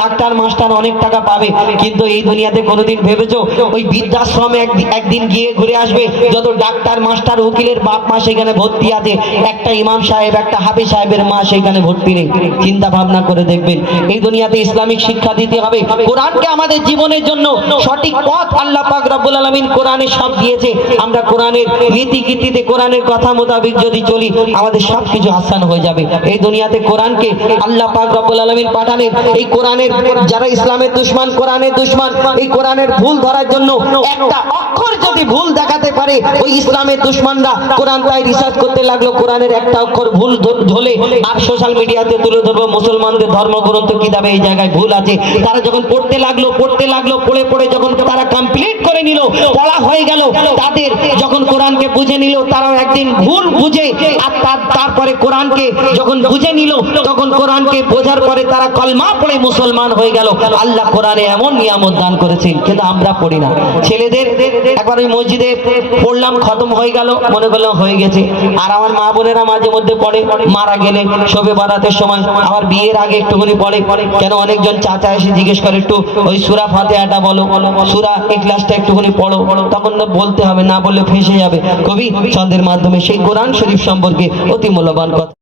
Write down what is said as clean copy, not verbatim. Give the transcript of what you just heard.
Doctor master অনেক টাকা পাবে, কিন্তু এই দুনিয়াতে কোনোদিন ভেবেছো ওই বৃদ্ধাশ্রমে একদিন গিয়ে ঘুরে আসবে? যত ডাক্তার মাস্টার উকিলের বাপ মা সেখানে ভর্তি আছে, একটা ইমাম সাহেব একটা হাফেজ সাহেবের মা সেখানে ভর্তি নেই। চিন্তা ভাবনা করে দেখবেন, এই দুনিয়াতে ইসলামিক শিক্ষা দিতে হবে। কোরআনকে আমাদের জীবনের জন্য সঠিক পথ আল্লাহ পাক রব্বুল আলামিন কোরআনে সব দিয়েছে। আমরা কোরআনের নীতিগীতিতে কোরআনের কথা মোতাবেক যদি চলি, আমাদের সবকিছু আসান হয়ে যাবে। এই দুনিয়াতে কোরআনকে আল্লাহ পাক রব্বুল আলামিন পাঠালেন। এই কোরআনের যারা ইসলামের দুশমন, কোরআনের দুশমন, এই কোরআনের ভুল ধরার জন্য একটা অক্ষর যদি ভুল দেখাতে পারে, ওই ইসলামের দুশমনরা কোরআন তাই রিসার্চ করতে লাগলো, কোরআনের একটা অক্ষর ভুল ধরলে আর সোশ্যাল মিডিয়াতে তুলে ধরবো মুসলমানদের ধর্মগ্রন্থ কিতাবে এই জায়গায় ভুল আছে। তারা যখন পড়তে লাগলো পড়ে যখন তারা কমপ্লিট করে নিল, পড়া হয়ে গেল, তাদের যখন কোরআনকে বুঝে নিল, তারাও একদিন ভুল বুঝে আর তারপরে কোরআনকে যখন বুঝে নিল, তখন কোরআনকে বোঝার পরে তারা কলমা পড়ে মুসলমান হয়ে গেল। আল্লাহ কোরআনে এমন নিয়ামত দান করেছেন, কিন্তু আমরা পড়ি না। ছেলেদের একবার ওই মসজিদে পড়লাম, খতম হয়ে গেল, মনে করলাম হয়ে গেছে। আর আমার মা বোনেরা মাঝে মধ্যে পড়ে, মারা গেলে শবে বারাতের সময়, আবার বিয়ের আগে একটুখানি পড়ে। কেন অনেকজন চাচা এসে জিজ্ঞেস করে, একটু ওই সূরা ফাতিহাটা বলো, সূরা ইখলাসটা একটুখানি পড়ো। তখন বলতে হবে, না বললে ফেঁসে যাবে। কবি ছন্দের মাধ্যমে সেই কোরআন শরীফ সম্পর্কে অতি মূল্যবান কথা